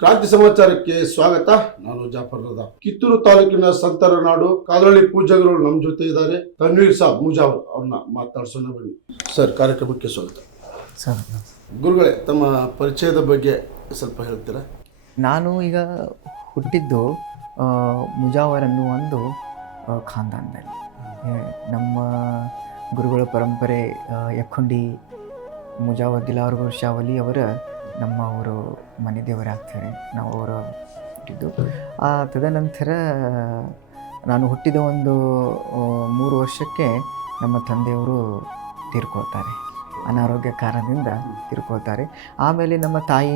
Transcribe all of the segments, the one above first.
ಕ್ರಾಂತಿ ಸಮಾಚಾರಕ್ಕೆ ಸ್ವಾಗತ. ನಾನು ಜಾಫರ್ ರಜಾ. ಕಿತ್ತೂರು ತಾಲೂಕಿನ ಸಂತರ ನಾಡು ಕಾದರಳ್ಳಿ ಪೂಜಾರಿಗಳು ನಮ್ಮ ಜೊತೆ ಇದ್ದಾರೆ. ತನ್ವೀರ್ ಸಾಬ್ ಮುಜಾವರ್ ಅವ್ರನ್ನ ಮಾತಾಡ್ಸೋಣ ಬನ್ನಿ. ಸರ್, ಕಾರ್ಯಕ್ರಮಕ್ಕೆ ಸ್ವಾಗತ. ಸರ್, ಗುರುಗಳೇ, ತಮ್ಮ ಪರಿಚಯದ ಬಗ್ಗೆ ಸ್ವಲ್ಪ ಹೇಳ್ತೀರಾ? ನಾನು ಈಗ ಹುಟ್ಟಿದ್ದು ಮುಜಾವರ್ ಅನ್ನುವ ಒಂದು ಖಾನ್ದಾನದಲ್ಲಿ. ನಮ್ಮ ಗುರುಗಳ ಪರಂಪರೆ ಯಖುಂಡಿ ಮುಜಾವರ್ ದಿಲಾವರ್ ಶಾವಲಿ ಅವರ ನಮ್ಮ ಅವರು ಮನೆ ದೇವರಾಗ್ತಾರೆ. ನಾವು ಅವರ ಹುಟ್ಟಿದ್ದು. ತದನಂತರ ನಾನು ಹುಟ್ಟಿದ ಒಂದು 3 ವರ್ಷಕ್ಕೆ ನಮ್ಮ ತಂದೆಯವರು ತೀರ್ಕೊಳ್ತಾರೆ. ಅನಾರೋಗ್ಯ ಕಾರಣದಿಂದ ತೀರ್ಕೊಳ್ತಾರೆ. ಆಮೇಲೆ ನಮ್ಮ ತಾಯಿ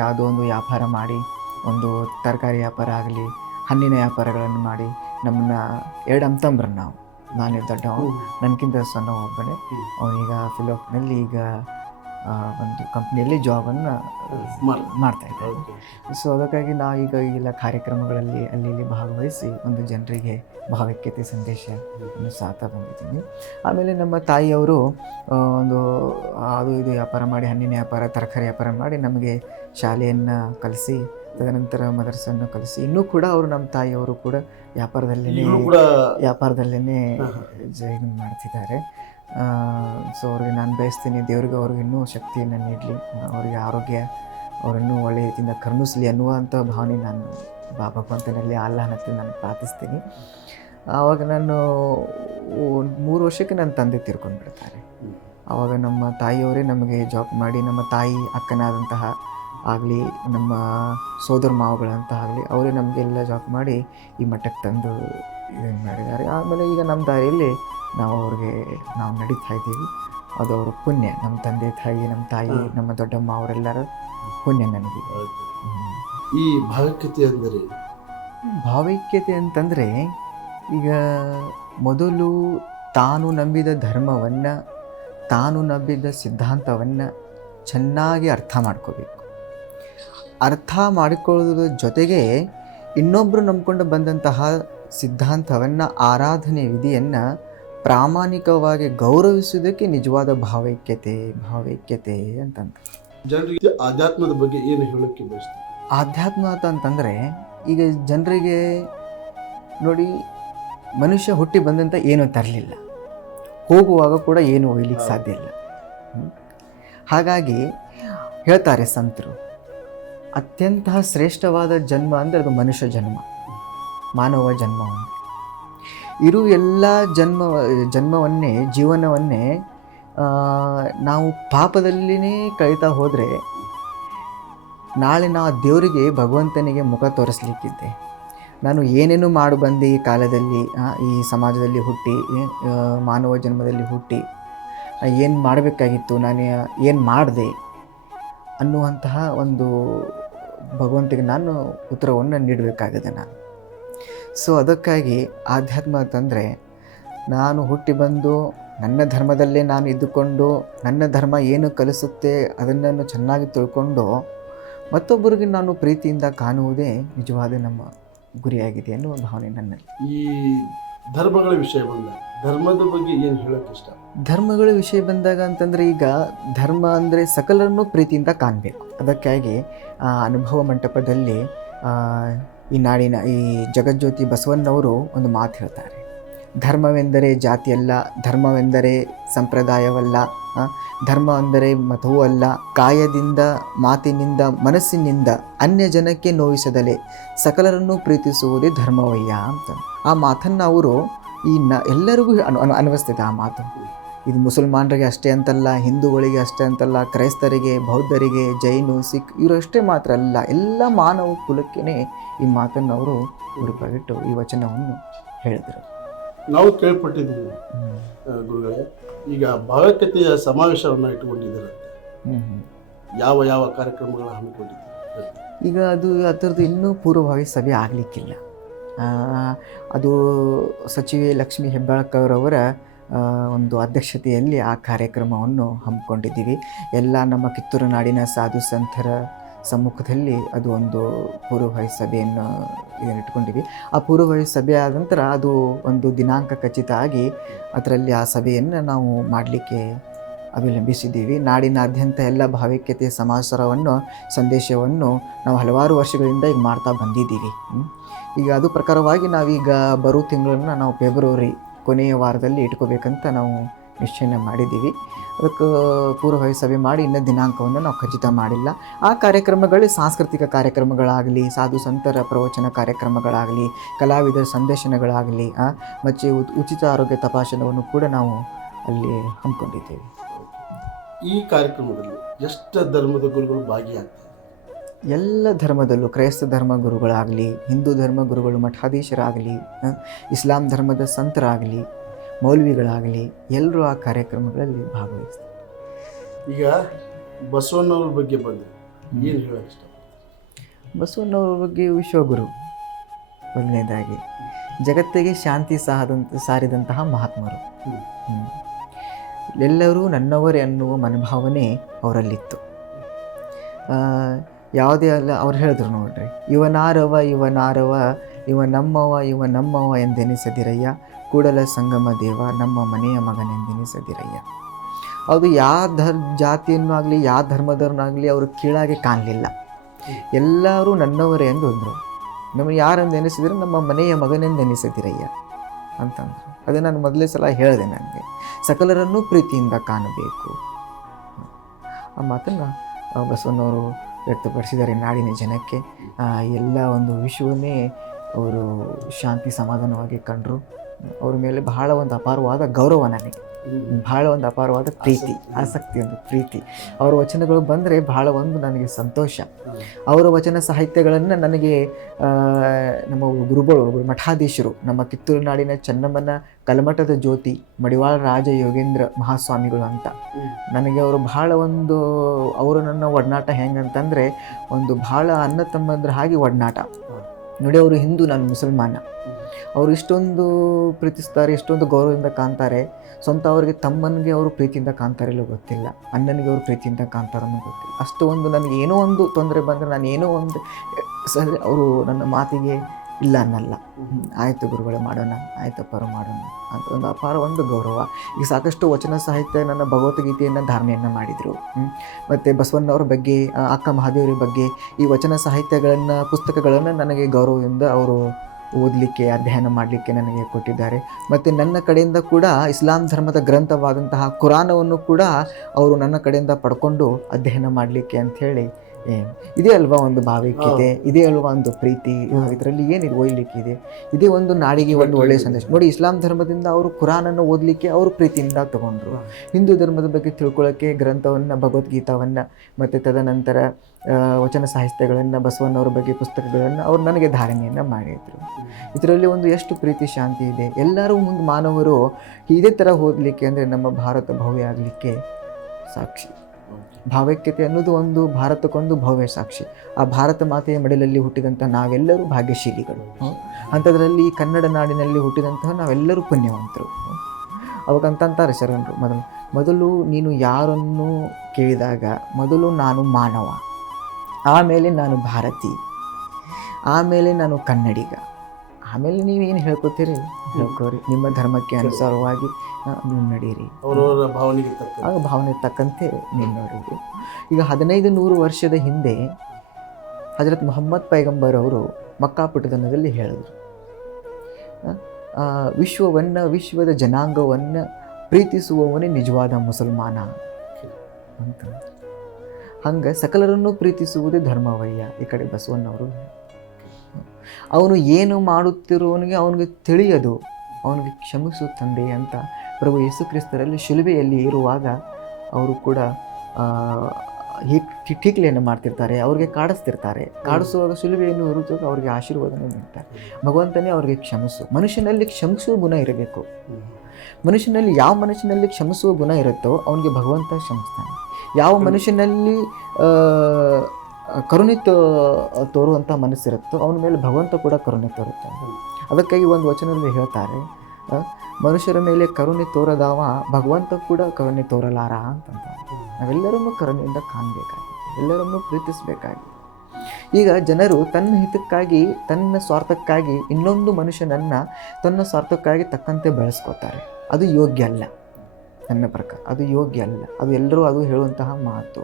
ಯಾವುದೋ ಒಂದು ವ್ಯಾಪಾರ ಮಾಡಿ, ಒಂದು ತರಕಾರಿ ವ್ಯಾಪಾರ ಆಗಲಿ, ಹಣ್ಣಿನ ವ್ಯಾಪಾರಗಳನ್ನು ಮಾಡಿ ನಮ್ಮನ್ನ 2 ಅಣ್ತಂಬ್ರು ನಾವು. ನಾನೇ ದೊಡ್ಡವ, ನನಗಿಂತ ಸಣ್ಣ ಒಬ್ಬನೇ. ಅವನೀಗ ಫಿಲೋಪ್ನಲ್ಲಿ ಈಗ ಒಂದು ಕಂಪ್ನಿಯಲ್ಲಿ ಜಾಬನ್ನು ಮಾಡ್ತಾಯಿದ್ದೆ. ಸೊ ಅದಕ್ಕಾಗಿ ನಾವು ಈಗ ಎಲ್ಲ ಕಾರ್ಯಕ್ರಮಗಳಲ್ಲಿ ಅಲ್ಲಿ ಭಾಗವಹಿಸಿ ಒಂದು ಜನರಿಗೆ ಭಾವೈಕ್ಯತೆ ಸಂದೇಶವನ್ನು ಸಾರ್ತಾ ಬಂದಿದ್ದೀನಿ. ಆಮೇಲೆ ನಮ್ಮ ತಾಯಿಯವರು ಅದು ಇದು ವ್ಯಾಪಾರ ಮಾಡಿ, ಹಣ್ಣಿನ ವ್ಯಾಪಾರ, ತರಕಾರಿ ವ್ಯಾಪಾರ ಮಾಡಿ ನಮಗೆ ಶಾಲೆಯನ್ನು ಕಲಿಸಿ, ತದನಂತರ ಮದರ್ಸನ್ನು ಕಲಿಸಿ, ಇನ್ನೂ ಕೂಡ ಅವರು ನಮ್ಮ ತಾಯಿಯವರು ಕೂಡ ವ್ಯಾಪಾರದಲ್ಲೇ ಇದನ್ನು ಮಾಡ್ತಿದ್ದಾರೆ. ಸೊ ಅವ್ರಿಗೆ ನಾನು ಬಯಸ್ತೀನಿ, ದೇವ್ರಿಗೆ ಅವ್ರಿಗೆ ಇನ್ನೂ ಶಕ್ತಿಯನ್ನು ನೀಡಲಿ, ಅವರಿಗೆ ಆರೋಗ್ಯ, ಅವರನ್ನು ಒಳ್ಳೆಯ ರೀತಿಯಿಂದ ಕರುಣಿಸಲಿ ಅನ್ನುವಂಥ ಭಾವನೆ ನಾನು ಭಗವಂತನಲ್ಲಿ ಅಲ್ಲಾಹನಲ್ಲಿ ನಾನು ಪ್ರಾರ್ಥಿಸ್ತೀನಿ. ಆವಾಗ ನಾನು 3 ವರ್ಷಕ್ಕೆ ನನ್ನ ತಂದೆ ತೀರ್ಕೊಂಡ್ಬಿಡ್ತಾರೆ. ಆವಾಗ ನಮ್ಮ ತಾಯಿಯವರೇ ನಮಗೆ ಜಾಬ್ ಮಾಡಿ, ನಮ್ಮ ತಾಯಿ ಅಕ್ಕನಾದಂತಹ ಆಗಲಿ, ನಮ್ಮ ಸೋದರ ಮಾವುಗಳಂತ ಆಗಲಿ, ಅವರೇ ನಮಗೆಲ್ಲ ಜಾಬ್ ಮಾಡಿ ಈ ಮಟ್ಟಕ್ಕೆ ತಂದು ಇದನ್ನು ಮಾಡಿದ್ದಾರೆ. ಆಮೇಲೆ ಈಗ ನಮ್ಮ ದಾರಿಯಲ್ಲಿ ನಾವು ನಡೀತಾ ಇದ್ದೀವಿ. ಅದು ಅವರ ಪುಣ್ಯ. ನಮ್ಮ ತಂದೆ ತಾಯಿ, ನಮ್ಮ ತಾಯಿ, ನಮ್ಮ ದೊಡ್ಡಮ್ಮ ಅವರೆಲ್ಲರ ಪುಣ್ಯ ನನಗೆ. ಈ ಭಾವೈಕ್ಯತೆ ಅಂತಂದರೆ, ಈಗ ಮೊದಲು ತಾನು ನಂಬಿದ ಧರ್ಮವನ್ನು, ತಾನು ನಂಬಿದ ಸಿದ್ಧಾಂತವನ್ನು ಚೆನ್ನಾಗಿ ಅರ್ಥ ಮಾಡ್ಕೋಬೇಕು. ಅರ್ಥ ಮಾಡಿಕೊಳ್ಳೋದ್ರ ಜೊತೆಗೆ ಇನ್ನೊಬ್ಬರು ನಂಬಿಕೊಂಡು ಬಂದಂತಹ ಸಿದ್ಧಾಂತವನ್ನು, ಆರಾಧನೆ ವಿಧಿಯನ್ನು ಪ್ರಾಮಾಣಿಕವಾಗಿ ಗೌರವಿಸುವುದಕ್ಕೆ ನಿಜವಾದ ಭಾವೈಕ್ಯತೆ ಅಂತಂತ. ಜನರಿಗೆ ಆಧ್ಯಾತ್ಮದ ಬಗ್ಗೆ ಏನು ಹೇಳೋಕ್ಕೆ ಬಯಸ್ತೀವಿ? ಆಧ್ಯಾತ್ಮ ಅಂತಂದರೆ, ಈಗ ಜನರಿಗೆ ನೋಡಿ, ಮನುಷ್ಯ ಹುಟ್ಟಿ ಬಂದಂಥ ಏನೂ ತರಲಿಲ್ಲ, ಹೋಗುವಾಗ ಕೂಡ ಏನೂ ಒಯ್ಲಿಕ್ಕೆ ಸಾಧ್ಯ ಇಲ್ಲ. ಹಾಗಾಗಿ ಹೇಳ್ತಾರೆ ಸಂತರು, ಅತ್ಯಂತ ಶ್ರೇಷ್ಠವಾದ ಜನ್ಮ ಅಂದರೆ ಅದು ಮನುಷ್ಯ ಜನ್ಮ, ಮಾನವ ಜನ್ಮ. ಇರು ಎಲ್ಲ ಜನ್ಮವನ್ನೇ, ಜೀವನವನ್ನೇ ನಾವು ಪಾಪದಲ್ಲಿನೇ ಕಳೀತಾ ಹೋದರೆ ನಾಳೆ ನಾವು ದೇವರಿಗೆ, ಭಗವಂತನಿಗೆ ಮುಖ ತೋರಿಸ್ಲಿಕ್ಕಿದ್ದೆ. ನಾನು ಏನೇನು ಮಾಡಿ ಬಂದು ಈ ಕಾಲದಲ್ಲಿ, ಈ ಸಮಾಜದಲ್ಲಿ ಹುಟ್ಟಿ, ಮಾನವ ಜನ್ಮದಲ್ಲಿ ಹುಟ್ಟಿ ಏನು ಮಾಡಬೇಕಾಗಿತ್ತು, ನಾನು ಏನು ಮಾಡಿದೆ ಅನ್ನುವಂತಹ ಒಂದು ಭಗವಂತನಿಗೆ ನಾನು ಉತ್ತರವನ್ನು ನೀಡಬೇಕಾಗಿದೆ ನಾನು. ಸೊ ಅದಕ್ಕಾಗಿ ಆಧ್ಯಾತ್ಮ ಅಂತಂದರೆ, ನಾನು ಹುಟ್ಟಿ ಬಂದು ನನ್ನ ಧರ್ಮದಲ್ಲೇ ನಾನು ಇದ್ದುಕೊಂಡು, ನನ್ನ ಧರ್ಮ ಏನು ಕಲಿಸುತ್ತೆ ಅದನ್ನು ಚೆನ್ನಾಗಿ ತಿಳ್ಕೊಂಡು ಮತ್ತೊಬ್ಬರಿಗೆ ನಾನು ಪ್ರೀತಿಯಿಂದ ಕಾಣುವುದೇ ನಿಜವಾದ ನಮ್ಮ ಗುರಿಯಾಗಿದೆ ಅನ್ನುವ ಭಾವನೆ ನನ್ನಲ್ಲಿ. ಈ ಧರ್ಮಗಳ ವಿಷಯ ಬಂದಾಗ ಧರ್ಮದ ಬಗ್ಗೆ ಏನು ಹೇಳೋಕ್ಕೆ ಇಷ್ಟ? ಧರ್ಮಗಳ ವಿಷಯ ಬಂದಾಗ ಅಂತಂದರೆ, ಈಗ ಧರ್ಮ ಅಂದರೆ ಸಕಲರನ್ನು ಪ್ರೀತಿಯಿಂದ ಕಾಣಬೇಕು. ಅದಕ್ಕಾಗಿ ಅನುಭವ ಮಂಟಪದಲ್ಲಿ ಈ ನಾಡಿನ ಈ ಜಗಜ್ಯೋತಿ ಬಸವಣ್ಣವರು ಒಂದು ಮಾತು ಹೇಳ್ತಾರೆ, ಧರ್ಮವೆಂದರೆ ಜಾತಿಯಲ್ಲ, ಧರ್ಮವೆಂದರೆ ಸಂಪ್ರದಾಯವಲ್ಲ, ಧರ್ಮ ಅಂದರೆ ಮತವೂ ಅಲ್ಲ, ಕಾಯದಿಂದ, ಮಾತಿನಿಂದ, ಮನಸ್ಸಿನಿಂದ ಅನ್ಯ ಜನಕ್ಕೆ ನೋವಿಸದಲೆ ಸಕಲರನ್ನು ಪ್ರೀತಿಸುವುದೇ ಧರ್ಮವಯ್ಯ ಅಂತ. ಆ ಮಾತನ್ನು ಅವರು ಎಲ್ಲರಿಗೂ ಅನ್ವಯಿಸ್ತಿದೆ. ಆ ಮಾತು ಇದು ಮುಸಲ್ಮಾನರಿಗೆ ಅಷ್ಟೇ ಅಂತಲ್ಲ, ಹಿಂದೂಗಳಿಗೆ ಅಷ್ಟೇ ಅಂತಲ್ಲ, ಕ್ರೈಸ್ತರಿಗೆ, ಬೌದ್ಧರಿಗೆ, ಜೈನು, ಸಿಖ್ ಇವರಷ್ಟೇ ಮಾತ್ರ ಅಲ್ಲ, ಎಲ್ಲ ಮಾನವ ಕುಲಕ್ಕೇ ಈ ಮಾತನ್ನು ಅವರು ಹುಡುಕಾಗಿಟ್ಟು ಈ ವಚನವನ್ನು ಹೇಳಿದರು. ನಾವು ಕೇಳ್ಪಟ್ಟಿದ್ದೀವಿ ಗುರುಗಳೇ, ಈಗ ಭಾವೈಕ್ಯತೆಯ ಸಮಾವೇಶವನ್ನು ಇಟ್ಟುಕೊಂಡಿದ್ದಾರೆ. ಯಾವ ಕಾರ್ಯಕ್ರಮಗಳು ಹಮ್ಮಿಕೊಂಡಿದ್ದಾರೆ? ಈಗ ಅದರದ್ದು ಇನ್ನೂ ಪೂರ್ವಭಾವಿ ಸಭೆ ಆಗಲಿಕ್ಕಿಲ್ಲ. ಅದು ಸಚಿವೆ ಲಕ್ಷ್ಮೀ ಹೆಬ್ಬಾಳ್ಕರ್ ಒಂದು ಅಧ್ಯಕ್ಷತೆಯಲ್ಲಿ ಆ ಕಾರ್ಯಕ್ರಮವನ್ನು ಹಮ್ಮಿಕೊಂಡಿದ್ದೀವಿ. ಎಲ್ಲ ನಮ್ಮ ಕಿತ್ತೂರು ನಾಡಿನ ಸಾಧು ಸಂತರ ಸಮ್ಮುಖದಲ್ಲಿ ಅದು ಒಂದು ಪೂರ್ವಭಾವಿ ಸಭೆಯನ್ನು ಇಟ್ಕೊಂಡಿವಿ. ಆ ಪೂರ್ವಭಾವಿ ಸಭೆ ಆದ ನಂತರ ಅದು ಒಂದು ದಿನಾಂಕ ಖಚಿತ ಆಗಿ ಅದರಲ್ಲಿ ಆ ಸಭೆಯನ್ನು ನಾವು ಮಾಡಲಿಕ್ಕೆ ಅವಲಂಬಿಸಿದ್ದೀವಿ. ನಾಡಿನಾದ್ಯಂತ ಎಲ್ಲ ಭಾವೈಕ್ಯತೆಯ ಸಮಾಚಾರವನ್ನು ಸಂದೇಶವನ್ನು ನಾವು ಹಲವಾರು ವರ್ಷಗಳಿಂದ ಈಗ ಮಾಡ್ತಾ ಬಂದಿದ್ದೀವಿ. ಈಗ ಅದು ಪ್ರಕಾರವಾಗಿ ನಾವೀಗ ಬರೋ ತಿಂಗಳನ್ನು ನಾವು ಫೆಬ್ರವರಿ ಕೊನೆಯ ವಾರದಲ್ಲಿ ಇಟ್ಕೋಬೇಕಂತ ನಾವು ನಿಶ್ಚಯ ಮಾಡಿದ್ದೀವಿ. ಅದಕ್ಕೆ ಪೂರ್ವಭಾವಿ ಸಭೆ ಮಾಡಿ ಇನ್ನೂ ದಿನಾಂಕವನ್ನು ನಾವು ಖಚಿತ ಮಾಡಿಲ್ಲ. ಆ ಕಾರ್ಯಕ್ರಮಗಳು ಸಾಂಸ್ಕೃತಿಕ ಕಾರ್ಯಕ್ರಮಗಳಾಗಲಿ, ಸಾಧು ಸಂತರ ಪ್ರವಚನ ಕಾರ್ಯಕ್ರಮಗಳಾಗಲಿ, ಕಲಾವಿದರ ಸಂದರ್ಶನಗಳಾಗಲಿ, ಮತ್ತು ಉಚಿತ ಆರೋಗ್ಯ ತಪಾಸಣೆಯನ್ನು ಕೂಡ ನಾವು ಅಲ್ಲಿ ಹಮ್ಮಿಕೊಂಡಿದ್ದೇವೆ. ಈ ಕಾರ್ಯಕ್ರಮದಲ್ಲಿ ಎಷ್ಟು ಧರ್ಮದ ಗುರುಗಳು ಭಾಗಿಯಾಗ್ತಾರೆ? ಎಲ್ಲ ಧರ್ಮದಲ್ಲೂ, ಕ್ರೈಸ್ತ ಧರ್ಮ ಗುರುಗಳಾಗಲಿ, ಹಿಂದೂ ಧರ್ಮ ಗುರುಗಳು ಮಠಾಧೀಶರಾಗಲಿ, ಇಸ್ಲಾಂ ಧರ್ಮದ ಸಂತರಾಗಲಿ, ಮೌಲ್ವಿಗಳಾಗಲಿ, ಎಲ್ಲರೂ ಆ ಕಾರ್ಯಕ್ರಮಗಳಲ್ಲಿ ಭಾಗವಹಿಸ್ತಾರೆ. ಈಗ ಬಸವಣ್ಣವ್ರ ಬಗ್ಗೆ ಬಂದರೆ ಏನು ಹೇಳೋಕ್ಕೆ ಇಷ್ಟ? ಬಸವಣ್ಣವ್ರ ಬಗ್ಗೆ ವಿಶ್ವಗುರು, ಮೊದಲನೇದಾಗಿ ಜಗತ್ತಿಗೆ ಶಾಂತಿ ಸಾರಿದಂತಹ ಮಹಾತ್ಮರು. ಎಲ್ಲರೂ ನನ್ನವರೇ ಅನ್ನುವ ಮನೋಭಾವನೆ ಅವರಲ್ಲಿತ್ತು. ಯಾವುದೇ ಅಲ್ಲ, ಅವ್ರು ಹೇಳಿದ್ರು ನೋಡ್ರಿ, ಇವನಾರವ ಇವ ನಮ್ಮವ ಎಂದೆನಿಸದಿರಯ್ಯ, ಕೂಡಲ ಸಂಗಮ ದೇವ ನಮ್ಮ ಮನೆಯ ಮಗನೆಂದೆನಿಸದಿರಯ್ಯ. ಅದು ಯಾವ ಜಾತಿಯನ್ನು ಆಗಲಿ, ಯಾವ ಧರ್ಮದವ್ರನ್ನಾಗಲಿ ಅವರು ಕೀಳಾಗಿ ಕಾಣಲಿಲ್ಲ. ಎಲ್ಲರೂ ನನ್ನವರೇ ಎಂದು ಅಂದರು. ನಮಗೆ ಯಾರೆಂದು ಎನಿಸಿದ್ರೆ ನಮ್ಮ ಮನೆಯ ಮಗನೆಂದೆನಿಸದಿರಯ್ಯ ಅಂತಂದರು. ಅದೇ ನಾನು ಮೊದಲೇ ಸಲ ಹೇಳಿದೆ, ನನಗೆ ಸಕಲರನ್ನೂ ಪ್ರೀತಿಯಿಂದ ಕಾಣಬೇಕು. ಆ ಮಾತನ್ನು ಬಸವಣ್ಣವರು ವ್ಯಕ್ತಪಡಿಸಿದ್ದಾರೆ ನಾಡಿನ ಜನಕ್ಕೆ. ಎಲ್ಲ ಒಂದು ವಿಶ್ವವನ್ನೇ ಅವರು ಶಾಂತಿ ಸಮಾಧಾನವಾಗಿ ಕಂಡರು. ಅವ್ರ ಮೇಲೆ ಬಹಳ ಒಂದು ಅಪಾರವಾದ ಗೌರವ, ನನಗೆ ಬಹಳ ಒಂದು ಅಪಾರವಾದ ಪ್ರೀತಿ, ಆಸಕ್ತಿ, ಒಂದು ಪ್ರೀತಿ. ಅವರ ವಚನಗಳು ಬಂದರೆ ಬಹಳ ಒಂದು ನನಗೆ ಸಂತೋಷ. ಅವರ ವಚನ ಸಾಹಿತ್ಯಗಳನ್ನು ನನಗೆ ನಮ್ಮ ಗುರುಗಳು, ಮಠಾಧೀಶರು, ನಮ್ಮ ಕಿತ್ತೂರು ನಾಡಿನ ಚೆನ್ನಮ್ಮನ ಕಲ್ಮಠದ ಜ್ಯೋತಿ ಮಡಿವಾಳ ರಾಜ ಯೋಗೇಂದ್ರ ಮಹಾಸ್ವಾಮಿಗಳು ಅಂತ, ನನಗೆ ಅವರು ಬಹಳ ಒಂದು, ಅವರು ನನ್ನ ಒಡನಾಟ ಹೆಂಗಂತಂದರೆ ಒಂದು ಬಹಳ ಅಣ್ಣ ತಮ್ಮಂದ್ರ ಹಾಗೆ ಒಡನಾಟ ನೋಡಿ. ಅವರು ಹಿಂದೂ, ನಾನು ಮುಸಲ್ಮಾನ. ಅವರು ಇಷ್ಟೊಂದು ಪ್ರೀತಿಸ್ತಾರೆ, ಇಷ್ಟೊಂದು ಗೌರವದಿಂದ ಕಾಣ್ತಾರೆ. ಸ್ವಂತ ಅವರಿಗೆ ತಮ್ಮನಿಗೆ ಅವರು ಪ್ರೀತಿಯಿಂದ ಕಾಣ್ತಾರಿಲ್ಲೋ ಗೊತ್ತಿಲ್ಲ, ಅಣ್ಣನಿಗೆ ಅವರು ಪ್ರೀತಿಯಿಂದ ಕಾಣ್ತಾರನ್ನೋ ಗೊತ್ತಿಲ್ಲ. ಅಷ್ಟು ಒಂದು ನನಗೆ ಏನೋ ಒಂದು ತೊಂದರೆ ಬಂದರೆ, ನಾನು ಏನೋ ಒಂದು ಸರಿ ಅವರು ನನ್ನ ಮಾತಿಗೆ ಇಲ್ಲ ಅನ್ನಲ್ಲ. ಆಯಿತು ಗುರುಗಳೇ ಮಾಡೋಣ, ಆಯ್ತಪ್ಪರು ಮಾಡೋಣ ಅಂತ ಒಂದು ಅಪಾರ ಒಂದು ಗೌರವ. ಈಗ ಸಾಕಷ್ಟು ವಚನ ಸಾಹಿತ್ಯ, ನನ್ನ ಭಗವದ್ಗೀತೆಯನ್ನು ಧಾರಣೆಯನ್ನು ಮಾಡಿದರು. ಮತ್ತು ಬಸವಣ್ಣವ್ರ ಬಗ್ಗೆ, ಅಕ್ಕ ಮಹಾದೇವರ ಬಗ್ಗೆ ಈ ವಚನ ಸಾಹಿತ್ಯಗಳನ್ನು, ಪುಸ್ತಕಗಳನ್ನು ನನಗೆ ಗೌರವದಿಂದ ಅವರು ಓದಲಿಕ್ಕೆ, ಅಧ್ಯಯನ ಮಾಡಲಿಕ್ಕೆ ನನಗೆ ಕೊಟ್ಟಿದ್ದಾರೆ. ಮತ್ತು ನನ್ನ ಕಡೆಯಿಂದ ಕೂಡ ಇಸ್ಲಾಂ ಧರ್ಮದ ಗ್ರಂಥವಾದಂತಹ ಕುರಾನವನ್ನು ಕೂಡ ಅವರು ನನ್ನ ಕಡೆಯಿಂದ ಪಡ್ಕೊಂಡು ಅಧ್ಯಯನ ಮಾಡಲಿಕ್ಕೆ ಅಂಥೇಳಿ, ಇದೇ ಅಲ್ವಾ ಒಂದು ಭಾವೈಕ್ಯತೆ, ಇದೇ ಅಲ್ವಾ ಒಂದು ಪ್ರೀತಿ. ಇದರಲ್ಲಿ ಏನಿದೆ ಒಯ್ಲಿಕ್ಕಿದೆ? ಇದೇ ಒಂದು ನಾಡಿಗೆ ಒಂದು ಒಳ್ಳೆಯ ಸಂದೇಶ ನೋಡಿ. ಇಸ್ಲಾಂ ಧರ್ಮದಿಂದ ಅವರು ಕುರಾನನ್ನು ಓದಲಿಕ್ಕೆ ಅವರು ಪ್ರೀತಿಯಿಂದ ತಗೊಂಡ್ರು. ಹಿಂದೂ ಧರ್ಮದ ಬಗ್ಗೆ ತಿಳ್ಕೊಳ್ಳೋಕ್ಕೆ ಗ್ರಂಥವನ್ನು, ಭಗವದ್ಗೀತಾವನ್ನು, ಮತ್ತು ತದನಂತರ ವಚನ ಸಾಹಿತ್ಯಗಳನ್ನು, ಬಸವಣ್ಣವ್ರ ಬಗ್ಗೆ ಪುಸ್ತಕಗಳನ್ನು ಅವರು ನನಗೆ ಧಾರಣೆಯನ್ನು ಮಾಡಿದರು. ಇದರಲ್ಲಿ ಒಂದು ಎಷ್ಟು ಪ್ರೀತಿ, ಶಾಂತಿ ಇದೆ. ಎಲ್ಲರೂ ಮುಂದೆ ಮಾನವರು ಇದೇ ಥರ ಓದಲಿಕ್ಕೆ ಅಂದರೆ ನಮ್ಮ ಭಾರತ ಭವ್ಯ ಆಗಲಿಕ್ಕೆ ಸಾಕ್ಷಿ. ಭಾವೈಕ್ಯತೆ ಅನ್ನೋದು ಒಂದು ಭಾರತಕ್ಕೊಂದು ಭವ್ಯ ಸಾಕ್ಷಿ. ಆ ಭಾರತ ಮಾತೆಯ ಮಡಿಲಲ್ಲಿ ಹುಟ್ಟಿದಂಥ ನಾವೆಲ್ಲರೂ ಭಾಗ್ಯಶೀಲಿಗಳು. ಅಂಥದ್ರಲ್ಲಿ ಕನ್ನಡ ನಾಡಿನಲ್ಲಿ ಹುಟ್ಟಿದಂತಹ ನಾವೆಲ್ಲರೂ ಪುಣ್ಯವಂತರು. ಅವಾಗಂತಾರೆ ಶರಣರು, ಮೊದಲು ನೀನು ಯಾರನ್ನು ಕೇಳಿದಾಗ ಮೊದಲು ನಾನು ಮಾನವ, ಆಮೇಲೆ ನಾನು ಭಾರತಿ, ಆಮೇಲೆ ನಾನು ಕನ್ನಡಿಗ, ಆಮೇಲೆ ನೀವೇನು ಹೇಳ್ಕೊತೀರಿ ಹೇಳ್ಕೋರಿ, ನಿಮ್ಮ ಧರ್ಮಕ್ಕೆ ಅನುಸಾರವಾಗಿ ನೀವು ನಡೀರಿ, ಅವರವರ ಭಾವನೆ ತಕ್ಕಂತೆ ನೀವು ನೋಡಿರಿ. ಈಗ 1500 ವರ್ಷದ ಹಿಂದೆ ಹಜರತ್ ಮೊಹಮ್ಮದ್ ಪೈಗಂಬರ್ ಅವರು ಮಕ್ಕಾಪಟ್ಟಣದಲ್ಲಿ ಹೇಳಿದರು, ವಿಶ್ವದ ಜನಾಂಗವನ್ನು ಪ್ರೀತಿಸುವವನೇ ನಿಜವಾದ ಮುಸಲ್ಮಾನ ಅಂತ. ಹಂಗೆ ಸಕಲರನ್ನು ಪ್ರೀತಿಸುವುದೇ ಧರ್ಮವಯ್ಯ. ಈ ಕಡೆ ಬಸವಣ್ಣವರು, ಅವನು ಏನು ಮಾಡುತ್ತಿರುವವನಿಗೆ ಅವನಿಗೆ ತಿಳಿಯದು, ಅವನಿಗೆ ಕ್ಷಮಿಸು ತಂದೆ ಅಂತ ಪ್ರಭು ಯೇಸು ಕ್ರಿಸ್ತರಲ್ಲಿ ಶಿಲುಬೆಯಲ್ಲಿ ಇರುವಾಗ ಅವರು ಕೂಡ ಟೀಕ್ಲೆಯನ್ನು ಮಾಡ್ತಿರ್ತಾರೆ, ಅವ್ರಿಗೆ ಕಾಡಿಸ್ತಿರ್ತಾರೆ. ಕಾಡಿಸುವಾಗ ಶಿಲುಬೆಯನ್ನು ಹುರಿದಾಗ ಅವ್ರಿಗೆ ಆಶೀರ್ವಾದನ ನೀಡ್ತಾರೆ. ಭಗವಂತನೇ ಅವ್ರಿಗೆ ಕ್ಷಮಿಸು. ಮನುಷ್ಯನಲ್ಲಿ ಕ್ಷಮಿಸುವ ಗುಣ ಇರಬೇಕು. ಮನುಷ್ಯನಲ್ಲಿ ಯಾವ ಮನುಷ್ಯನಲ್ಲಿ ಕ್ಷಮಿಸುವ ಗುಣ ಇರುತ್ತೋ ಅವನಿಗೆ ಭಗವಂತ ಕ್ಷಮಿಸ್ತಾನೆ. ಯಾವ ಮನುಷ್ಯನಲ್ಲಿ ಕರುಣೆ ತೋರುವಂಥ ಮನಸ್ಸಿರುತ್ತೋ ಅವನ ಮೇಲೆ ಭಗವಂತ ಕೂಡ ಕರುಣೆ ತೋರುತ್ತಾನೆ. ಅದಕ್ಕಾಗಿ ಒಂದು ವಚನದಲ್ಲಿ ಹೇಳ್ತಾರೆ, ಮನುಷ್ಯರ ಮೇಲೆ ಕರುಣೆ ತೋರದವ ಭಗವಂತ ಕೂಡ ಕರುಣೆ ತೋರಲಾರ ಅಂತಂತ. ನಾವೆಲ್ಲರನ್ನೂ ಕರುಣೆಯಿಂದ ಕಾಣಬೇಕಾಗಿದೆ, ಎಲ್ಲರನ್ನೂ ಪ್ರೀತಿಸಬೇಕಾಗಿದೆ. ಈಗ ಜನರು ತನ್ನ ಹಿತಕ್ಕಾಗಿ, ತನ್ನ ಸ್ವಾರ್ಥಕ್ಕಾಗಿ ಇನ್ನೊಂದು ಮನುಷ್ಯನನ್ನು ತನ್ನ ಸ್ವಾರ್ಥಕ್ಕಾಗಿ ತಕ್ಕಂತೆ ಬೆಳೆಸ್ಕೋತಾರೆ. ಅದು ಯೋಗ್ಯ ಅಲ್ಲ. ನನ್ನ ಪ್ರಕಾರ ಅದು ಯೋಗ್ಯ ಅಲ್ಲ. ಅದು ಎಲ್ಲರೂ ಅದು ಹೇಳುವಂತಹ ಮಾತು.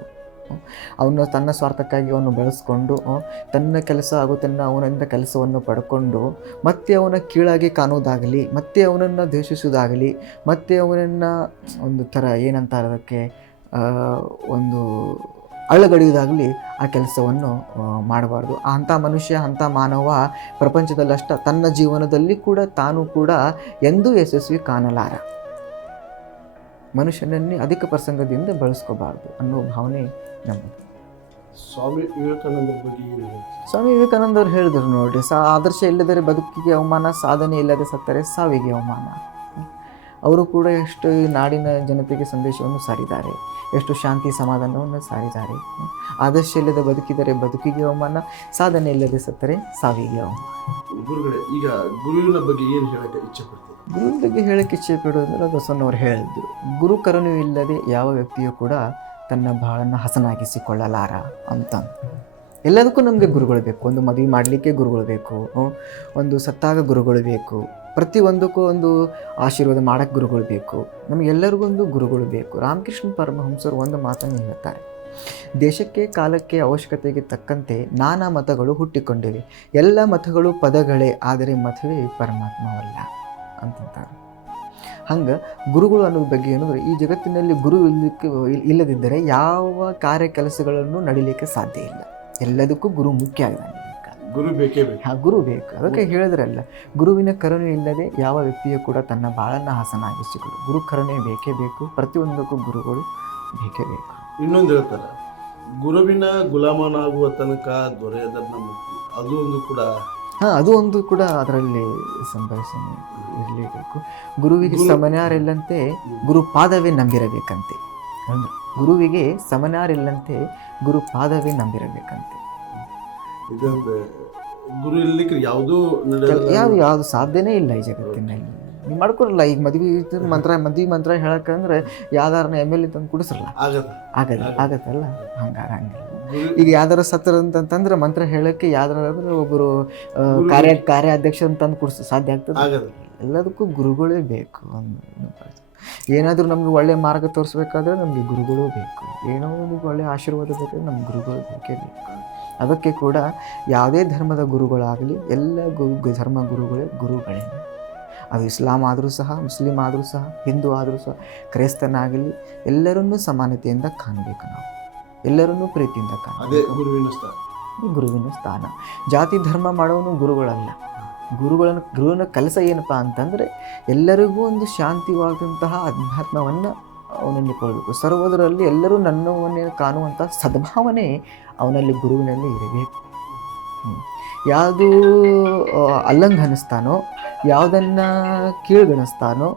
ಅವನು ತನ್ನ ಸ್ವಾರ್ಥಕ್ಕಾಗಿ ಅವನು ಬಳಸ್ಕೊಂಡು ತನ್ನ ಕೆಲಸ ಹಾಗೂ ಅವನಿಂದ ಕೆಲಸವನ್ನು ಪಡ್ಕೊಂಡು ಮತ್ತೆ ಅವನ ಕೀಳಾಗಿ ಕಾಣೋದಾಗಲಿ, ಮತ್ತೆ ಅವನನ್ನು ದ್ವೇಷಿಸೋದಾಗಲಿ, ಮತ್ತೆ ಅವನನ್ನು ಒಂದು ಥರ ಏನಂತಾರೆ ಅದಕ್ಕೆ ಒಂದು ಅಳ್ಳಗಡಿಯೋದಾಗಲಿ ಆ ಕೆಲಸವನ್ನು ಮಾಡಬಾರ್ದು. ಅಂಥ ಮನುಷ್ಯ, ಅಂಥ ಮಾನವ ಪ್ರಪಂಚದಲ್ಲಷ್ಟ ತನ್ನ ಜೀವನದಲ್ಲಿ ಕೂಡ ತಾನು ಕೂಡ ಎಂದೂ ಯಶಸ್ವಿ ಕಾಣಲಾರ. ಮನುಷ್ಯನನ್ನೇ ಅಧಿಕ ಪ್ರಸಂಗದಿಂದ ಬಳಸ್ಕೋಬಾರ್ದು ಅನ್ನೋ ಭಾವನೆ ನಮ್ಮದು. ಸ್ವಾಮಿ ವಿವೇಕಾನಂದರ ಬಗ್ಗೆ ಏನು ಹೇಳ್ತೀರಿ? ಸ್ವಾಮಿ ವಿವೇಕಾನಂದವ್ರು ಹೇಳಿದ್ರು ನೋಡ್ರಿ, ಆದರ್ಶ ಇಲ್ಲದರೆ ಬದುಕಿಗೆ ಅವಮಾನ, ಸಾಧನೆ ಇಲ್ಲದೆ ಸತ್ತರೆ ಸಾವಿಗೆ ಅವಮಾನ. ಅವರು ಕೂಡ ಎಷ್ಟು ನಾಡಿನ ಜನತೆಗೆ ಸಂದೇಶವನ್ನು ಸಾರಿದ್ದಾರೆ, ಎಷ್ಟು ಶಾಂತಿ ಸಮಾಧಾನವನ್ನು ಸಾರಿದ್ದಾರೆ. ಆದರ್ಶ ಇಲ್ಲದೆ ಬದುಕಿದರೆ ಬದುಕಿಗೆ ಅವಮಾನ, ಸಾಧನೆ ಇಲ್ಲದೆ ಸತ್ತರೆ ಸಾವಿಗೆ ಅವಮಾನ. ಗುರುಗಳೇ, ಈಗ ಗುರುವಿನ ಬಗ್ಗೆ ಏನು ಹೇಳಕ್ಕೆ ಇಚ್ಛೆ ಪಡ್ತೀವಿ? ಗುರುವಿನ ಬಗ್ಗೆ ಹೇಳಕ್ಕೆ ಇಚ್ಛೆ ಪಡೋದಂದ್ರೆ ಬಸವಣ್ಣವ್ರು ಹೇಳಿದ್ರು, ಗುರು ಕರುಣೆ ಇಲ್ಲದೆ ಯಾವ ವ್ಯಕ್ತಿಯು ಕೂಡ ತನ್ನ ಬಾಳನ್ನು ಹಸನಾಗಿಸಿಕೊಳ್ಳಲಾರ ಅಂತ. ಎಲ್ಲದಕ್ಕೂ ನಮಗೆ ಗುರುಗಳು ಬೇಕು. ಒಂದು ಮದುವೆ ಮಾಡಲಿಕ್ಕೆ ಗುರುಗಳು ಬೇಕು, ಒಂದು ಸತ್ತಾಗ ಗುರುಗಳು ಬೇಕು, ಪ್ರತಿಯೊಂದಕ್ಕೂ ಒಂದು ಆಶೀರ್ವಾದ ಮಾಡೋಕ್ಕೆ ಗುರುಗಳು ಬೇಕು. ನಮಗೆಲ್ಲರಿಗೂ ಒಂದು ಗುರುಗಳು ಬೇಕು. ರಾಮಕೃಷ್ಣ ಪರಮಹಂಸರು ಒಂದು ಮಾತನ್ನು ಹೇಳ್ತಾರೆ, ದೇಶಕ್ಕೆ ಕಾಲಕ್ಕೆ ಅವಶ್ಯಕತೆಗೆ ತಕ್ಕಂತೆ ನಾನಾ ಮತಗಳು ಹುಟ್ಟಿಕೊಂಡಿವೆ, ಎಲ್ಲ ಮತಗಳು ಪದಗಳೇ, ಆದರೆ ಮತವೇ ಪರಮಾತ್ಮವಲ್ಲ ಅಂತಂತಾರೆ. ಹಂಗೆ ಗುರುಗಳು ಅನ್ನೋದ್ರ ಬಗ್ಗೆ ಏನಂದ್ರೆ, ಈ ಜಗತ್ತಿನಲ್ಲಿ ಗುರು ಇಲ್ಲದಿದ್ದರೆ ಯಾವ ಕಾರ್ಯ ಕೆಲಸಗಳನ್ನು ನಡೀಲಿಕ್ಕೆ ಸಾಧ್ಯ ಇಲ್ಲ. ಎಲ್ಲದಕ್ಕೂ ಗುರು ಮುಖ್ಯ ಆಗಿದೆ. ಗುರು ಬೇಕೇ ಬೇಕು. ಗುರು ಬೇಕು. ಅದಕ್ಕೆ ಹೇಳಿದ್ರಲ್ಲ, ಗುರುವಿನ ಕರುಣೆ ಇಲ್ಲದೆ ಯಾವ ವ್ಯಕ್ತಿಯು ಕೂಡ ತನ್ನ ಬಾಳನ್ನು ಹಸನಾಗಿಸಿಕೊಳ್ಳು. ಗುರು ಕರುಣೆ ಬೇಕೇ ಬೇಕು. ಪ್ರತಿಯೊಂದಕ್ಕೂ ಗುರುಗಳು ಬೇಕೇ ಬೇಕು. ಇನ್ನೊಂದು ಹೇಳ್ತಾರೆ, ಗುರುವಿನ ಗುಲಾಮನಾಗುವ ತನಕ ದೊರೆಯದನ್ನ ಮುಕ್ತಿ. ಅದು ಒಂದು ಕೂಡ ಅದು ಒಂದು ಕೂಡ ಅದರಲ್ಲಿ ಸಂಭಾಷಣೆ ಇರಲೇಬೇಕು. ಗುರುವಿಗೆ ಸಮನ್ಯಾರಿಲ್ಲಂತೆ ಗುರು ಪಾದವೇ ನಂಬಿರಬೇಕಂತೆ. ಗುರುವಿಗೆ ಸಮನ್ಯಾರಿಲ್ಲಂತೆ ಗುರು ಪಾದವೇ ನಂಬಿರಬೇಕಂತೆ. ಇದೊಂದು ಗುರು ಇರ್ಲಿಕ್ಕೆ ಯಾವುದೂ ಯಾವುದು ಸಾಧ್ಯನೇ ಇಲ್ಲ ಈ ಜಗತ್ತಿನಲ್ಲಿ. ನೀವು ಮಾಡ್ಕೊಡಲ್ಲ. ಈಗ ಮದುವೆ ಮಂತ್ರ ಹೇಳಕ್ಕಂದ್ರೆ ಯಾವ್ದಾರನ್ನ MLA ತಂದು ಕುಡಿಸ್ರಲ್ಲ, ಆಗತ್ತಲ್ಲ. ಹಂಗಿಲ್ಲ. ಈಗ ಯಾವ್ದಾರ ಸತ್ರ ಅಂತಂದ್ರೆ ಮಂತ್ರ ಹೇಳಕ್ಕೆ ಯಾವ್ದಾರ ಒಬ್ಬರು ಕಾರ್ಯಾಧ್ಯಕ್ಷ ಅಂತಂದು ಕುಡಿಸ್ ಸಾಧ್ಯ ಆಗ್ತದೆ? ಎಲ್ಲದಕ್ಕೂ ಗುರುಗಳೇ ಬೇಕು. ಏನಾದರೂ ನಮ್ಗೆ ಒಳ್ಳೆ ಮಾರ್ಗ ತೋರಿಸ್ಬೇಕಾದ್ರೆ ನಮಗೆ ಗುರುಗಳು ಬೇಕು. ಏನೋ ಒಂದು ಒಳ್ಳೆ ಆಶೀರ್ವಾದ ಬೇಕಾದ್ರೆ ನಮ್ಗೆ ಗುರುಗಳು ಬೇಕೇ ಬೇಕು. ಅದಕ್ಕೆ ಕೂಡ ಯಾವುದೇ ಧರ್ಮದ ಗುರುಗಳಾಗಲಿ, ಎಲ್ಲ ಧರ್ಮ ಗುರುಗಳೇ. ಅದು ಇಸ್ಲಾಂ ಆದರೂ ಸಹ, ಮುಸ್ಲಿಂ ಆದರೂ ಸಹ, ಹಿಂದೂ ಆದರೂ ಸಹ, ಕ್ರೈಸ್ತನಾಗಲಿ, ಎಲ್ಲರನ್ನೂ ಸಮಾನತೆಯಿಂದ ಕಾಣಬೇಕು. ನಾವು ಎಲ್ಲರನ್ನೂ ಪ್ರೀತಿಯಿಂದ ಕಾಣಬೇಕು. ಗುರುವಿನ ಸ್ಥಾನ. ಜಾತಿ ಧರ್ಮ ಮಾಡೋನು ಗುರುಗಳಲ್ಲ. ಗುರುವಿನ ಕೆಲಸ ಏನಪ್ಪ ಅಂತಂದರೆ, ಎಲ್ಲರಿಗೂ ಒಂದು ಶಾಂತಿವಾದಂತಹ ಅಧ್ಯಾತ್ಮವನ್ನು ಅವನಲ್ಲಿ ಕೊಡಬೇಕು. ಸರ್ವದರಲ್ಲಿ ಎಲ್ಲರೂ ನನ್ನವನ್ನೇ ಕಾಣುವಂಥ ಸದ್ಭಾವನೆ ಅವನಲ್ಲಿ ಗುರುವಿನಲ್ಲಿ ಇರಬೇಕು. ಯಾವುದು ಅಲ್ಲಂಘನಿಸ್ತಾನೋ, ಯಾವುದನ್ನು ಕೀಳ್ಗಣಿಸ್ತಾನೋ,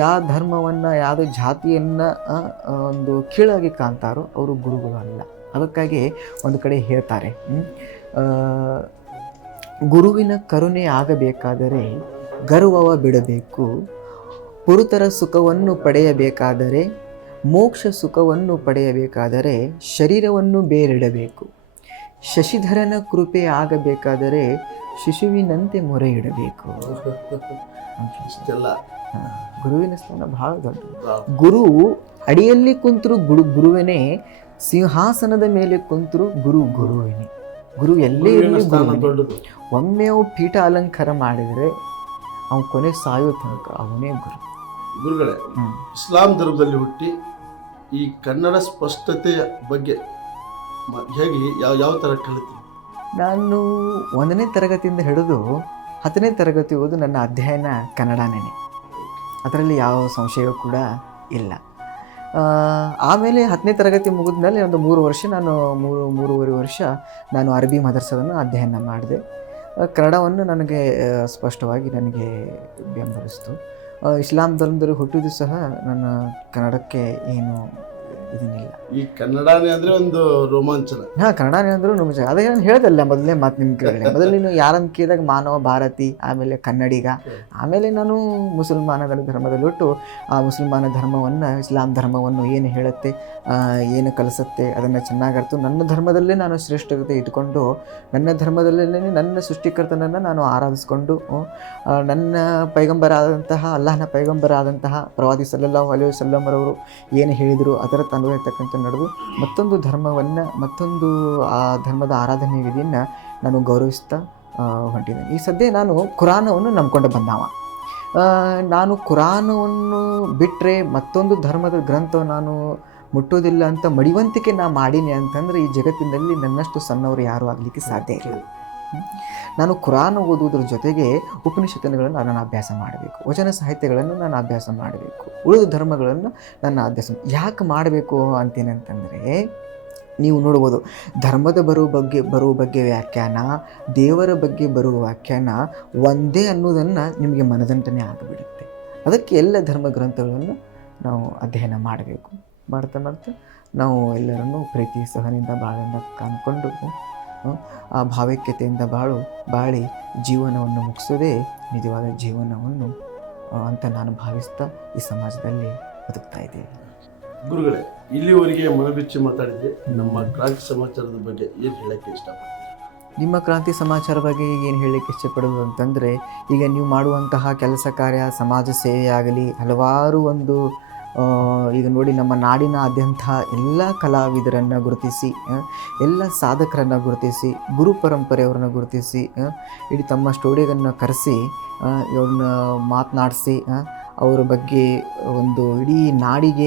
ಯಾವ ಧರ್ಮವನ್ನು, ಯಾವುದೋ ಜಾತಿಯನ್ನು ಒಂದು ಕೀಳಾಗಿ ಕಾಣ್ತಾರೋ ಅವರು ಗುರುಗಳು ಅಲ್ಲ. ಅದಕ್ಕಾಗಿ ಒಂದು ಕಡೆ ಹೇಳ್ತಾರೆ, ಗುರುವಿನ ಕರುಣೆ ಆಗಬೇಕಾದರೆ ಗರ್ವವ ಬಿಡಬೇಕು, ಪುರುತರ ಸುಖವನ್ನು ಪಡೆಯಬೇಕಾದರೆ, ಮೋಕ್ಷ ಸುಖವನ್ನು ಪಡೆಯಬೇಕಾದರೆ ಶರೀರವನ್ನು ಬೇರಿಡಬೇಕು, ಶಶಿಧರನ ಕೃಪೆ ಆಗಬೇಕಾದರೆ ಶಿಶುವಿನಂತೆ ಮೊರೆ ಇಡಬೇಕು. ಗುರುವಿನ ಸ್ಥಾನ ಬಹಳ ದೊಡ್ಡದು. ಗುರು ಅಡಿಯಲ್ಲಿ ಕುಂತರು ಗುರುವೇನೆ, ಸಿಂಹಾಸನದ ಮೇಲೆ ಕುಂತರು ಗುರುವೇನೆ. ಗುರು ಎಲ್ಲೇ ಇರಲಿ ಗುರು. ಒಮ್ಮೆ ಅವು ಪೀಠ ಅಲಂಕಾರ ಮಾಡಿದರೆ ಅವನು ಕೊನೆ ಸಾಯೋ ತನಕ ಅವನೇ ಗುರುಗಳೇ. ಇಸ್ಲಾಂ ಧರ್ಮದಲ್ಲಿ ಹುಟ್ಟಿ ಈ ಕನ್ನಡ ಸ್ಪಷ್ಟತೆಯ ಬಗ್ಗೆ ಹೇಗೆ ಯಾವ ಥರ ಕಲಿತೀವಿ? ನಾನು 1ನೇ ತರಗತಿಯಿಂದ ಹಿಡಿದು 10ನೇ ತರಗತಿ ಓದು ನನ್ನ ಅಧ್ಯಯನ ಕನ್ನಡನೇ. ಅದರಲ್ಲಿ ಯಾವ ಸಂಶಯವೂ ಕೂಡ ಇಲ್ಲ. ಆಮೇಲೆ 10ನೇ ತರಗತಿ ಮುಗಿದ್ಮೇಲೆ ಒಂದು 3 ವರ್ಷ ಮೂರುವರೆ ವರ್ಷ ನಾನು ಅರಬ್ಬಿ ಮದರ್ಸವನ್ನು ಅಧ್ಯಯನ ಮಾಡಿದೆ. ಕನ್ನಡವನ್ನು ನನಗೆ ಸ್ಪಷ್ಟವಾಗಿ ನನಗೆ ಬೆಂಬಲಿಸ್ತು. ಇಸ್ಲಾಂ ಧರ್ಮದಲ್ಲಿ ಹುಟ್ಟಿದ್ದು ಸಹ ನನ್ನ ಕನ್ನಡಕ್ಕೆ ಏನು ಇದನ್ನಿಲ್ಲ. ಈ ಕನ್ನಡನೇ ಅಂದ್ರೆ ಒಂದು ರೋಮಾಂಚನ. ಕನ್ನಡನೇ ಅಂದರೂ ನಮಗೆ ಅದೇ ನಾನು ಹೇಳ್ದಲ್ಲ ಮೊದಲನೇ ಮಾತು ನಿಮ್ಮ ಕೇಳಿ. ಮೊದಲು ನೀನು ಯಾರನ್ನು ಕೇಳಿದಾಗ ಮಾನವ ಭಾರತಿ, ಆಮೇಲೆ ಕನ್ನಡಿಗ, ಆಮೇಲೆ ನಾನು ಮುಸಲ್ಮಾನ ಧರ್ಮದಲ್ಲಿ ಹುಟ್ಟು ಆ ಮುಸಲ್ಮಾನ ಧರ್ಮವನ್ನು, ಇಸ್ಲಾಂ ಧರ್ಮವನ್ನು ಏನು ಹೇಳುತ್ತೆ, ಏನು ಕಲಿಸುತ್ತೆ ಅದನ್ನು ಚೆನ್ನಾಗಿ ಅರ್ಥ ನನ್ನ ಧರ್ಮದಲ್ಲೇ ನಾನು ಶ್ರೇಷ್ಠತೆ ಇಟ್ಕೊಂಡು ನನ್ನ ಧರ್ಮದಲ್ಲೇ ನನ್ನ ಸೃಷ್ಟಿಕರ್ತನನ್ನು ನಾನು ಆರಾಧಿಸ್ಕೊಂಡು ನನ್ನ ಪೈಗಂಬರಾದಂತಹ ಅಲ್ಲಾಹನ ಪೈಗಂಬರಾದಂತಹ ಪ್ರವಾದಿ ಸಲ್ಲಲ್ಲಾಹು ಅಲೈಹಿ ವಸಲ್ಲಮರವರು ಏನು ಹೇಳಿದರು ಅದರ ತನ್ವಯತಕ್ಕಂಥ ನಡೆದು ಮತ್ತೊಂದು ಧರ್ಮವನ್ನು, ಮತ್ತೊಂದು ಆ ಧರ್ಮದ ಆರಾಧನೆ ವಿಧಿಯನ್ನು ನಾನು ಗೌರವಿಸ್ತಾ ಹೊಂಟಿದ್ದೇನೆ. ಈ ಸದ್ಯ ನಾನು ಕುರಾನವನ್ನು ನಂಬ್ಕೊಂಡು ಬಂದವ. ನಾನು ಕುರಾನವನ್ನು ಬಿಟ್ಟರೆ ಮತ್ತೊಂದು ಧರ್ಮದ ಗ್ರಂಥ ನಾನು ಮುಟ್ಟೋದಿಲ್ಲ ಅಂತ ಮಡಿವಂತಿಕೆ ನಾ ಮಾಡೀನಿ ಅಂತಂದರೆ ಈ ಜಗತ್ತಿನಲ್ಲಿ ನನ್ನಷ್ಟು ಸಣ್ಣವರು ಯಾರೂ ಆಗಲಿಕ್ಕೆ ಸಾಧ್ಯ ಇಲ್ಲ. ನಾನು ಕುರಾನ್ ಓದುವುದ್ರ ಜೊತೆಗೆ ಉಪನಿಷತ್ತುಗಳನ್ನು ನಾನು ಅಭ್ಯಾಸ ಮಾಡಬೇಕು, ವಚನ ಸಾಹಿತ್ಯಗಳನ್ನು ನಾನು ಅಭ್ಯಾಸ ಮಾಡಬೇಕು, ಉಳಿದ ಧರ್ಮಗಳನ್ನು ನಾನು ಅಭ್ಯಾಸ ಯಾಕೆ ಮಾಡಬೇಕು ಅಂತೇನಂತಂದರೆ, ನೀವು ನೋಡ್ಬೋದು ಧರ್ಮದ ಬರುವ ಬಗ್ಗೆ ವ್ಯಾಖ್ಯಾನ, ದೇವರ ಬಗ್ಗೆ ಬರುವ ವ್ಯಾಖ್ಯಾನ ಒಂದೇ ಅನ್ನೋದನ್ನು ನಿಮಗೆ ಮನದಂಟನೆ ಆಗಿಬಿಡುತ್ತೆ. ಅದಕ್ಕೆ ಎಲ್ಲ ಧರ್ಮ ಗ್ರಂಥಗಳನ್ನು ನಾವು ಅಧ್ಯಯನ ಮಾಡಬೇಕು. ಮಾಡ್ತಾ ನಾವು ಎಲ್ಲರನ್ನೂ ಪ್ರೀತಿ ಸಹನೆಯಿಂದ ಬಾಳಿಂದ ಕಾಣ್ಕೊಂಡು ಆ ಭಾವೈಕ್ಯತೆಯಿಂದ ಬಾಳಿ ಜೀವನವನ್ನು ಮುಗಿಸೋದೇ ನಿಜವಾದ ಜೀವನವನ್ನು ಅಂತ ನಾನು ಭಾವಿಸ್ತಾ ಈ ಸಮಾಜದಲ್ಲಿ ಬದುಕ್ತಾ ಇದ್ದೇವೆ. ಗುರುಗಳೇ, ಇಲ್ಲಿವರೆಗೆ ಮನಬಿಚ್ಚಿ ಮಾತಾಡಿದ್ರಿ. ನಮ್ಮ ಕ್ರಾಂತಿ ಸಮಾಚಾರದ ಬಗ್ಗೆ ಏನು ಹೇಳಕ್ಕೆ ಇಷ್ಟಪಡ್ತೀರಿ? ನಿಮ್ಮ ಕ್ರಾಂತಿ ಸಮಾಚಾರ ಬಗ್ಗೆ ಏನು ಹೇಳಲಿಕ್ಕೆ ಇಷ್ಟಪಡೋದು ಅಂತಂದರೆ, ಈಗ ನೀವು ಮಾಡುವಂತಹ ಕೆಲಸ ಕಾರ್ಯ, ಸಮಾಜ ಸೇವೆಯಾಗಲಿ, ಹಲವಾರು ಒಂದು ಈಗ ನೋಡಿ ನಮ್ಮ ನಾಡಿನಾದ್ಯಂತ ಎಲ್ಲ ಕಲಾವಿದರನ್ನು ಗುರುತಿಸಿ, ಎಲ್ಲ ಸಾಧಕರನ್ನು ಗುರುತಿಸಿ, ಗುರು ಪರಂಪರೆಯವ್ರನ್ನ ಗುರುತಿಸಿ, ಇಡೀ ತಮ್ಮ ಸ್ಟುಡಿಯೋಗಳನ್ನು ಕರೆಸಿ ಇವ್ರನ್ನ ಮಾತನಾಡಿಸಿ ಅವರ ಬಗ್ಗೆ ಒಂದು ಇಡೀ ನಾಡಿಗೆ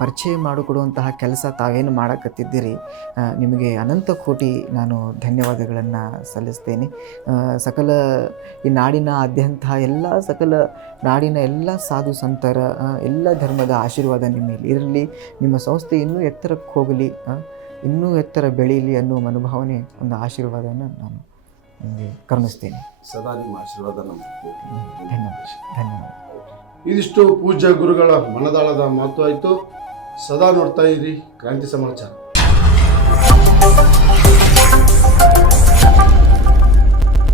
ಪರಿಚಯ ಮಾಡಿಕೊಡುವಂತಹ ಕೆಲಸ ತಾವೇನು ಮಾಡಕತ್ತಿದ್ದೀರಿ, ನಿಮಗೆ ಅನಂತ ಕೋಟಿ ನಾನು ಧನ್ಯವಾದಗಳನ್ನು ಸಲ್ಲಿಸ್ತೇನೆ. ಸಕಲ ಈ ನಾಡಿನಾದ್ಯಂತ ಸಕಲ ನಾಡಿನ ಎಲ್ಲ ಸಾಧು ಸಂತರ, ಎಲ್ಲ ಧರ್ಮದ ಆಶೀರ್ವಾದ ನಿಮ್ಮ ಮೇಲೆ ಇರಲಿ. ನಿಮ್ಮ ಸಂಸ್ಥೆ ಇನ್ನೂ ಎತ್ತರಕ್ಕೆ ಹೋಗಲಿ, ಇನ್ನೂ ಎತ್ತರ ಬೆಳೀಲಿ ಅನ್ನೋ ಮನೋಭಾವನೆ, ಒಂದು ಆಶೀರ್ವಾದವನ್ನು ನಾನು ನಿಮಗೆ ಕರುಣಿಸ್ತೇನೆ. ಸದಾ ನಿಮ್ಮ ಆಶೀರ್ವಾದ ನಮಗೆ. ಧನ್ಯವಾದ. ಇದಿಷ್ಟು ಪೂಜ್ಯ ಗುರುಗಳ ಮನದಾಳದ ಮಾತು ಆಯಿತು. ಸದಾ ನೋಡ್ತಾ ಇರಿ ಕ್ರಾಂತಿ ಸಮಾಚಾರ.